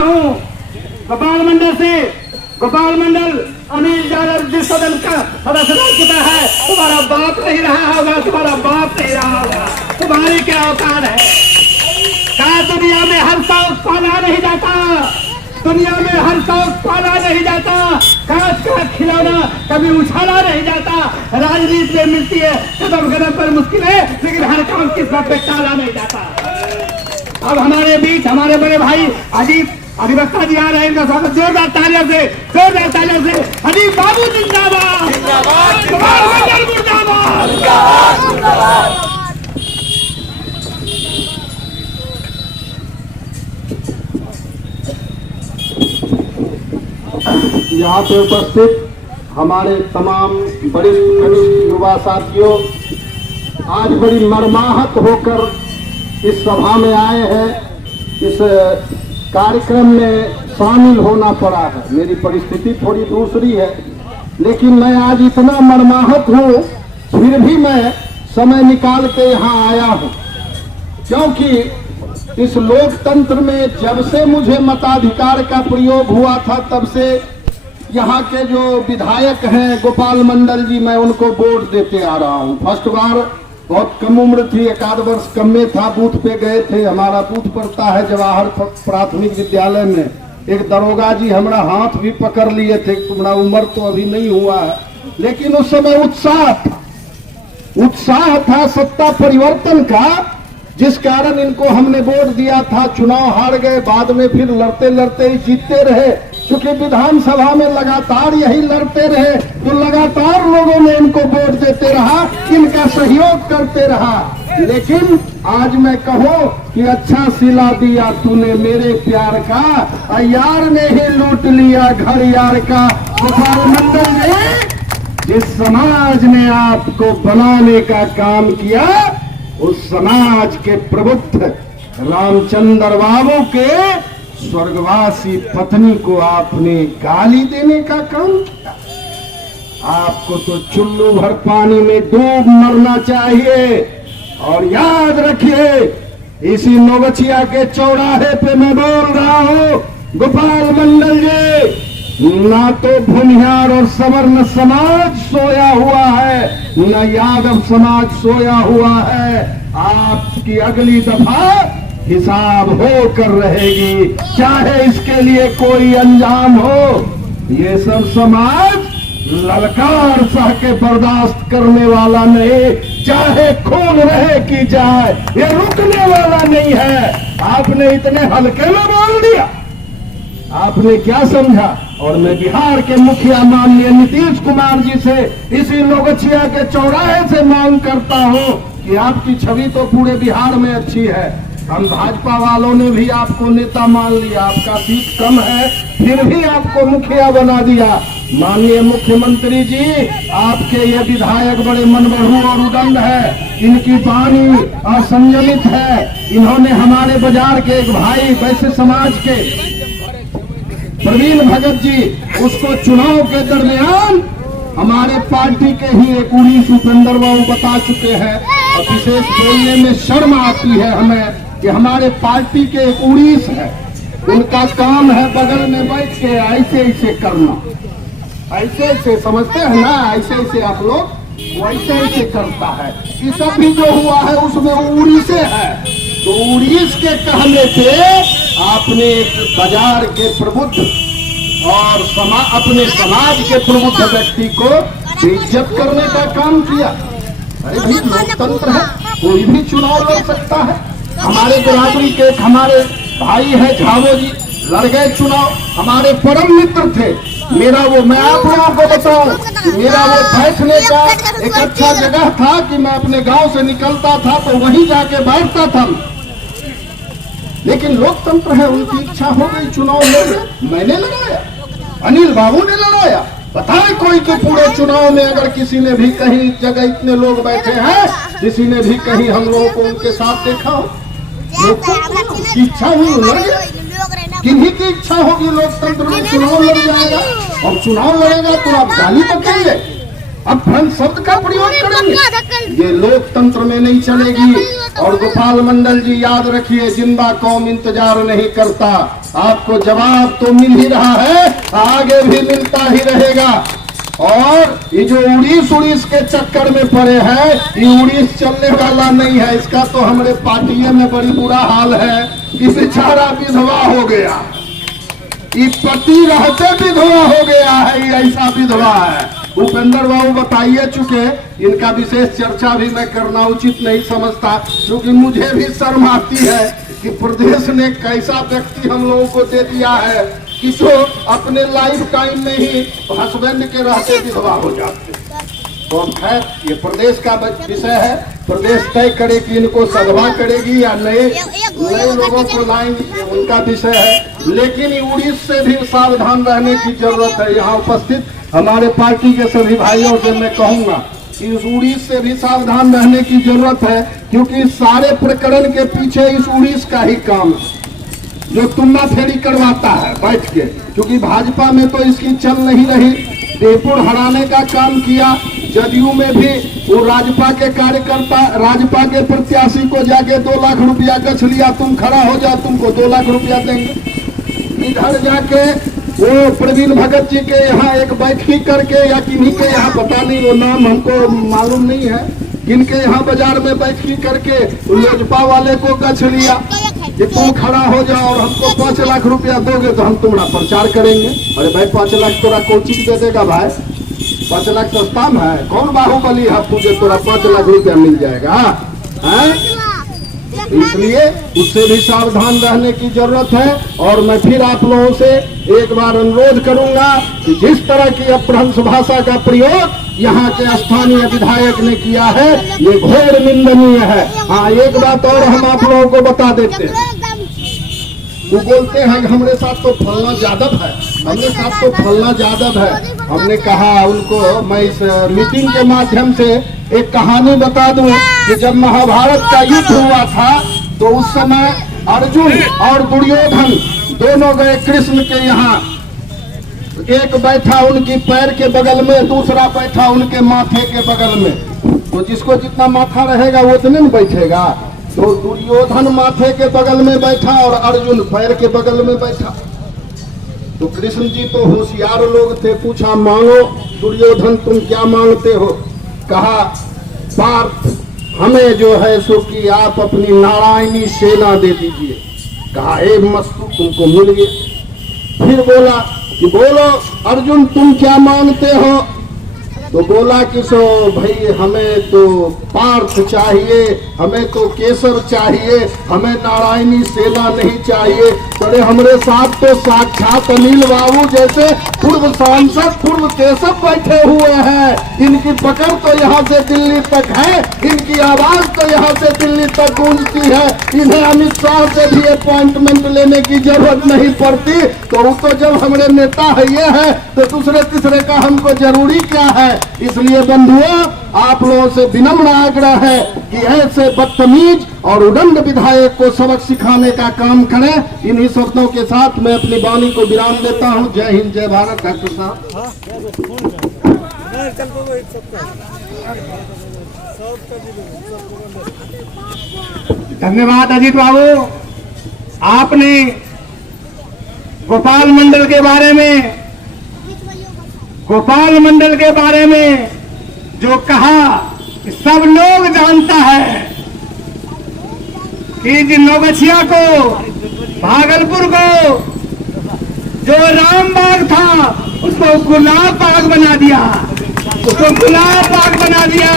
गोपाल मंडल से गोपाल मंडल अनिल यादव जिस सदन का सदस्य रह चुका है, तुम्हारा बाप नहीं रहा होगा, तुम्हारा बाप नहीं रहा होगा, तुम्हारी क्या औकात है। क्या दुनिया में हर शौक पाला नहीं जाता, दुनिया में हर शौक पाला नहीं जाता, कांच का खिलौना कभी उछाला नहीं जाता। राजनीति में मिलती है कदम कदम पर मुश्किल है, लेकिन हर काम किस्मत पे टाला नहीं जाता। अब हमारे बीच हमारे बड़े भाई अजीत अधिवक्ता जी आ रहे हैं, इनका स्वागत जोरदार तालियों से, जोरदार तालियों से। अजीत बाबू जिंदाबाद, गोपाल मंडल मुर्दाबाद। यहाँ पे उपस्थित हमारे तमाम वरिष्ठ कनिष्ठ युवा साथियों, आज बड़ी मर्माहत होकर इस सभा में आए हैं, इस कार्यक्रम में शामिल होना पड़ा है। मेरी परिस्थिति थोड़ी दूसरी है, लेकिन मैं आज इतना मर्माहत हूँ, फिर भी मैं समय निकाल के यहाँ आया हूँ, क्योंकि इस लोकतंत्र में जब से मुझे मताधिकार का प्रयोग हुआ था, तब से यहाँ के जो विधायक हैं गोपाल मंडल जी, मैं उनको वोट देते आ रहा हूँ। फर्स्ट बार बहुत कम उम्र थी, एक आध वर्ष कम में था, बूथ पे गए थे। हमारा बूथ पड़ता है जवाहर प्राथमिक विद्यालय में। एक दरोगा जी हमारा हाथ भी पकड़ लिए थे, तुम्हारा उम्र तो अभी नहीं हुआ है, लेकिन उस समय उत्साह था सत्ता परिवर्तन का, जिस कारण इनको हमने वोट दिया था। चुनाव हार गए, बाद में फिर लड़ते लड़ते ही जीतते रहे। क्योंकि विधानसभा में लगातार यही लड़ते रहे, तो लगातार लोगों ने इनको वोट देते रहा, इनका सहयोग करते रहा। लेकिन आज मैं कहूँ कि अच्छा सिला दिया तूने मेरे प्यार का, यार ने ही लूट लिया घर यार का। गोपाल मंडल जी, जिस समाज ने आपको बनाने का काम किया, उस समाज के प्रबुद्ध रामचंद्र बाबू के स्वर्गवासी पत्नी को आपने गाली देने का काम किया। आपको तो चुल्लू भर पानी में डूब मरना चाहिए। और याद रखिए, इसी नौगछिया के चौराहे पे मैं बोल रहा हूँ, गोपाल मंडल जी, ना तो भूमिहार और सवर्ण समाज सोया हुआ है, न यादव समाज सोया हुआ है। आपकी अगली दफा हिसाब होकर रहेगी, चाहे इसके लिए कोई अंजाम हो। ये सब समाज ललकार सह के बर्दाश्त करने वाला नहीं, चाहे खून रहे कि जाए, ये रुकने वाला नहीं है। आपने इतने हल्के में बोल दिया, आपने क्या समझा। और मैं बिहार के मुखिया माननीय नीतीश कुमार जी से इसी नौगछिया के चौराहे से मांग करता हूँ कि आपकी छवि तो पूरे बिहार में अच्छी है, हम भाजपा वालों ने भी आपको नेता मान लिया, आपका सीट कम है, फिर भी आपको मुखिया बना दिया। माननीय मुख्यमंत्री जी, आपके ये विधायक बड़े मनबढ़ू और उदंड है, इनकी वाणी असंयमित है। इन्होंने हमारे बाजार के एक भाई वैश्य समाज के प्रवीण भगत जी, उसको चुनाव के दरमियान हमारे पार्टी के ही एक उड़ीस उपेंद्र बाबू बता चुके हैं। और विशेष बोलने में शर्म आती है हमें कि हमारे पार्टी के एक उड़ीस है, उनका काम है बगल में बैठ के ऐसे ऐसे करना, ऐसे ऐसे समझते हैं ना, ऐसे ऐसे आप लोग वैसे ऐसे करता है। ये सब भी जो हुआ है उसमें उड़ीसे है। तो उड़ीस के कहने पे आपने एक बाजार के प्रबुद्ध और अपने समाज के प्रबुद्ध व्यक्ति को बेइज्जत करने का काम किया। अरे भाई, लोकतंत्र है, कोई भी चुनाव लड़ सकता है। हमारे बिरादरी के हमारे भाई है झावो जी, लड़ गए चुनाव, हमारे परम मित्र थे। मेरा वो, मैं आप लोगों को बताऊं कि मेरा वो बैठने का एक अच्छा जगह था कि मैं अपने गांव से निकलता था तो वहीं जाके बैठता था। लेकिन लोकतंत्र है, उनकी इच्छा हो गई, चुनाव लड़े, मैंने लड़ाया, अनिल बाबू ने लड़ाया। बताए कोई कि पूरे चुनाव में अगर किसी ने भी कहीं जगह इतने लोग बैठे हैं, किसी ने भी कहीं हम लोगों को उनके साथ देखा हो? लोकतंत्र इच्छा हुई लड़ गए। किन्हीं की इच्छा होगी लोकतंत्र में चुनाव लड़ जाएगा, और चुनाव लड़ेगा तो आप गाली बकेंगे, अब भ्रम शब्द का प्रयोग करेंगे। ये लोकतंत्र में नहीं चलेगी। और गोपाल मंडल जी याद रखिए, जिंदा कौम इंतजार नहीं करता, आपको जवाब तो मिल ही रहा है, आगे भी मिलता ही रहेगा। और ये जो उड़ीस के चक्कर में पड़े हैं, ये उड़ीस चलने वाला नहीं है। इसका तो हमारे पार्टी में बड़ी बुरा हाल है कि बेचारा विधवा हो गया, ये पति रहते विधवा हो गया है, ये ऐसा विधवा है। उपेंद्र बाबू बताइए चुके, इनका विशेष चर्चा भी मैं करना उचित नहीं समझता, क्योंकि मुझे भी शर्म आती है कि प्रदेश ने कैसा व्यक्ति हम लोगों को दे दिया है कि जो अपने लाइफ टाइम में ही हस्बैंड के रहते विधवा हो जाते। तो अब खैर ये प्रदेश का विषय है, प्रदेश तय करे कि इनको सदभा करेगी या नए लोगों को लाएंगे, ये उनका विषय है। लेकिन उड़ीस से भी सावधान रहने की जरूरत है। यहाँ उपस्थित हमारे पार्टी के सभी भाइयों से मैं कहूंगा कि इस उड़ीस से भी सावधान रहने की जरूरत है, क्योंकि सारे प्रकरण के पीछे इस उड़ीस का ही काम है, जो तुम्बा फेरी करवाता है बैठ के। क्योंकि भाजपा में तो इसकी चल नहीं रही, देवपुर हराने का काम किया, जदयू में भी वो राजपा के कार्यकर्ता, राजपा के प्रत्याशी को जाके 2 लाख रुपया गछ लिया, तुम खड़ा हो जाओ तुमको 2 लाख रुपया देंगे। इधर जाके वो प्रवीण भगत जी के यहाँ एक बैठकी करके, या किन्हीं के यहाँ पता नहीं, वो नाम हमको मालूम नहीं है, जिनके यहाँ बाजार में बैठकी करके लोजपा वाले को गछ लिया कि तुम खड़ा हो जाओ और हमको 5 लाख रुपया दोगे तो हम तुम्हारा प्रचार करेंगे। अरे भाई 5 लाख तोरा कौन चीज दे देगा भाई, 5 लाख सस्ता में है, कौन बाहुबली है तुझे तोरा 5 लाख रुपया मिल जाएगा है? इसलिए उससे भी सावधान रहने की जरूरत है। और मैं फिर आप लोगों से एक बार अनुरोध करूंगा कि जिस तरह की अपभ्रंश भाषा का प्रयोग यहाँ के स्थानीय विधायक ने किया है, ये घोर निंदनीय है। हाँ, एक बात और हम आप लोगों को बता देते हैं, वो बोलते हैं कि हमारे साथ तो फलना यादव है, हमारे साथ तो फलना यादव है। हमने कहा उनको, मैं इस मीटिंग के माध्यम से एक कहानी बता दूं कि जब महाभारत का युद्ध हुआ था तो उस समय अर्जुन और दुर्योधन दोनों गए कृष्ण के यहाँ। एक बैठा उनकी पैर के बगल में, दूसरा बैठा उनके माथे के बगल में। तो जिसको जितना माथा रहेगा वो उतने न बैठेगा। तो दुर्योधन माथे के बगल में बैठा और अर्जुन पैर के बगल में बैठा। तो कृष्ण जी तो होशियार लोग थे, पूछा मांगो दुर्योधन तुम क्या मांगते हो? कहा पार्थ हमें जो है सो कि आप अपनी नारायणी सेना दे दीजिए। कहा हे मस्तु तुमको मिल गया। फिर बोला कि बोलो अर्जुन तुम क्या मांगते हो? तो बोला कि सो भाई हमें तो पार्थ चाहिए, हमें तो केसर चाहिए, हमें नारायणी सेना नहीं चाहिए। अरे हमारे साथ तो साक्षात अनिल बाबू जैसे पूर्व सांसद, पूर्व केशव बैठे हुए हैं, इनकी पकड़ तो यहाँ से दिल्ली तक है, इनकी आवाज तो यहाँ से दिल्ली तक गूंजती है। इन्हें अमित शाह से भी अपॉइंटमेंट लेने की जरूरत नहीं पड़ती। तो वो तो जब हमारे नेता है ये है, तो दूसरे तीसरे का हमको जरूरी क्या है? इसलिए बंधुओं, आप लोगों से विनम्र आग्रह है कि ऐसे बदतमीज और उदंड विधायक को सबक सिखाने का काम करें। इन्हीं शब्दों के साथ मैं अपनी वाणी को विराम देता हूं। जय हिंद, जय भारत। डॉक्टर साहब धन्यवाद अजीत बाबू, आपने गोपाल मंडल के बारे में जो कहा सब लोग जानता है कि जिन नौगछिया को, भागलपुर को जो राम बाग था उसको गुलाब बाग बना दिया, उसको गुलाब बाग बना दिया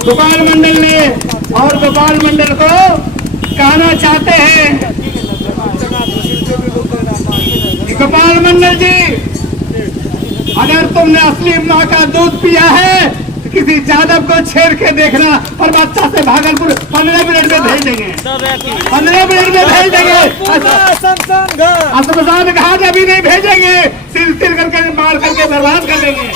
गोपाल मंडल ने। और गोपाल मंडल को कहना चाहते हैं कि गोपाल मंडल जी, अगर तुमने असली माँ का दूध पिया है तो किसी यादव को छेड़ के देखना, और बच्चा से भागलपुर 15 मिनट में भेज देंगे, 15 मिनट में भेज देंगे। शमशान घाट अभी नहीं भेजेंगे, सिल करके मार करके बर्बाद कर देंगे।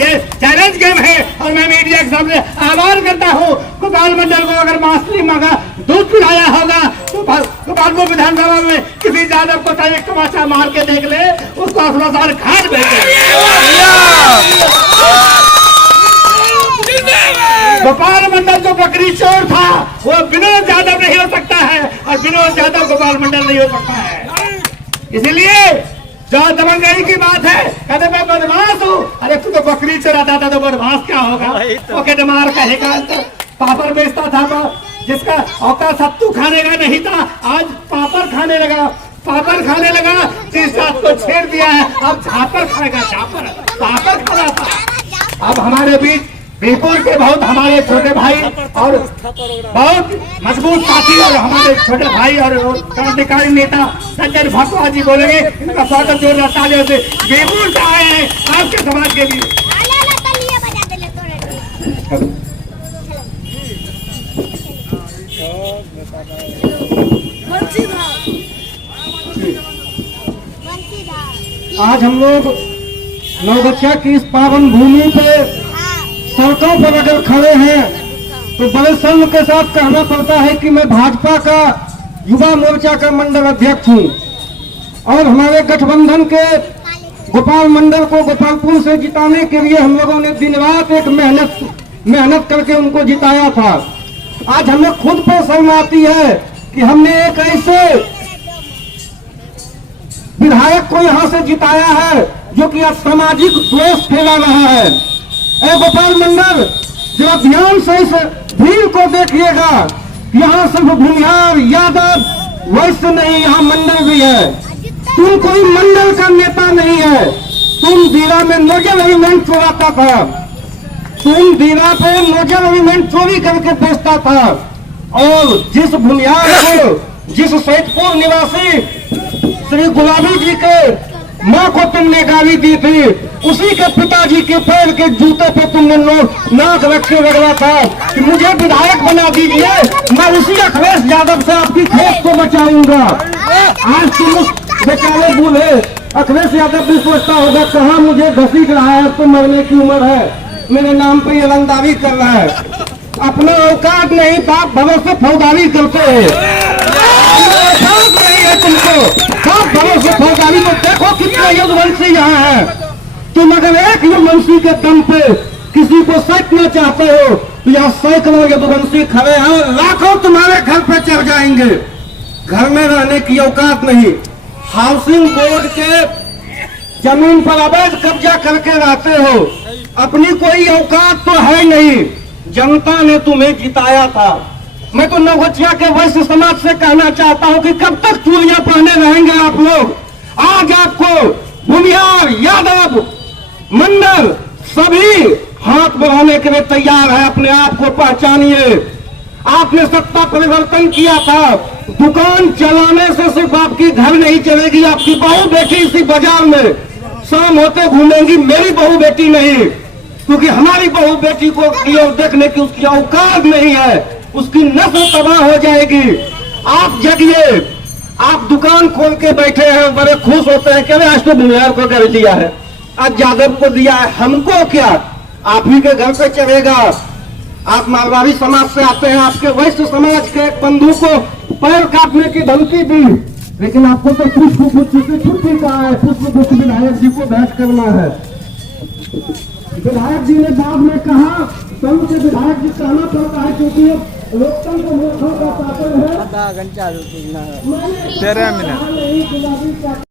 ये चैलेंज गेम है और मैं मीडिया के सामने आह्वान करता हूँ, गोपाल मंडल को अगर असली माँ का दूध पिलाया होगा तो गोपालपुर विधानसभा में किसी यादव को एक तमाचा मार के देख ले, उसको शमशान घाट भेजे। गोपाल मंडल जो बकरी चोर था वो विनोद यादव विनोद यादव गोपाल मंडल नहीं हो सकता है। इसलिए जो दबंगई की बात है, कहते मैं बदमाश हूँ। अरे तू तो बकरी चराता था तो बदमाश क्या होगा? वो कहते मार कहेगा, पापड़ बेचता था तो जिसका औकात सत्तू खाने का नहीं था, आज पापड़ खाने लगा। पापड़ खाने लगा, जिस रात को छेड़ दिया है, अब झापर खाएगा। झापर पापड़ खा रहा था। अब हमारे बीच बीरपुर के बहुत हमारे छोटे भाई और बहुत मजबूत साथी और हमारे छोटे भाई और क्रांतिकारी नेता संजय भटवा जी बोलेंगे। इनका स्वागत जोरदार तालियों से बीरपुर से आए हैं आपके समाज के लिए। आज हम लोग नवगछिया की इस पावन भूमि पे सड़कों पर अगर खड़े हैं तो बड़े शर्म के साथ कहना पड़ता है कि मैं भाजपा का युवा मोर्चा का मंडल अध्यक्ष हूं और हमारे गठबंधन के गोपाल मंडल को गोपालपुर से जिताने के लिए हम लोगों ने दिन रात एक मेहनत करके उनको जिताया था। आज हमें खुद पर शर्म आती है कि हमने एक ऐसे विधायक को यहाँ से जिताया है जो कि सामाजिक द्वेष फैला रहा है। ए गोपाल मंडल, जरा ध्यान से इस भीड़ को देखिएगा। यहाँ सिर्फ भूमिहार यादव वैश्य नहीं, यहाँ मंडल भी है। तुम कोई मंडल का नेता नहीं है। तुम दीरा में नोजल एलिमेंट चोराता था, तुम दीरा पे नोजल एलिमेंट चोरी करके बेचता था और जिस भूमिहार को, जिस सैदपुर निवासी श्री गुलाबी जी के माँ को तुमने गाली दी थी, उसी के पिताजी के पैर के जूते पे तुमने नाक रख के रगड़ा था कि मुझे विधायक बना दीजिए, मैं उसी अखिलेश यादव से आपकी खेत को बचाऊंगा। आज तुम उस बेचारे बूढ़े अखिलेश यादव भी सोचता होगा कहाँ मुझे घसीट रहा है, तो मरने की उम्र है, मेरे नाम पे ये रंगदारी कर रहा है। अपना औकात नहीं, बाप भरोसे फौजदारी करते हैं। तुमको बाप भरोसे फौजदारी को देखो कितने यदुवंशी यहाँ है। तुम अगर एक यदुवंशी के दम पे किसी को सैकना चाहते हो तो यहाँ सैकड़ों यदुवंशी खड़े हैं, लाखों तुम्हारे घर पे चढ़ जाएंगे। घर में रहने की औकात नहीं। हाउसिंग बोर्ड के जमीन पर अवैध कब्जा करके रहते हो, अपनी कोई औकात तो है नहीं। जनता ने तुम्हें जिताया था। मैं तो नवगछिया के वैश्य समाज से कहना चाहता हूं कि कब तक चूड़ियां पहने रहेंगे आप लोग। आज आपको भूमिहार यादव मंडल सभी हाथ बढ़ाने के लिए तैयार है। अपने आप को पहचानिए। आपने सत्ता परिवर्तन किया था, दुकान चलाने से सिर्फ आपकी घर नहीं चलेगी, आपकी बहू बेटी इसी बाजार में शाम होते घूमेंगी। मेरी बहू बेटी नहीं, क्योंकि हमारी बहू बेटी को देखने की उसकी औकात नहीं है, उसकी नस्ल तबाह हो जाएगी। आप जगिए। आप दुकान खोल के बैठे हैं, बड़े खुश होते हैं कि आज तो भूमिहार को कर दिया है, आज यादव को दिया है, हमको क्या? आप ही के घर पे चलेगा। आप मारवाड़ी समाज से आते हैं, आपके वैश्य समाज के एक बंधु को पैर काटने की धमकी दी, लेकिन आपको तो पुष्प छुट्टी कहा है, पुष्प विधायक जी को बहस करना है। विधायक जी ने बाद में कहा, तब से विधायक जी कहना पड़ता है क्योंकि लोकतंत्र मूर्खों का शासन है। 13 मिनट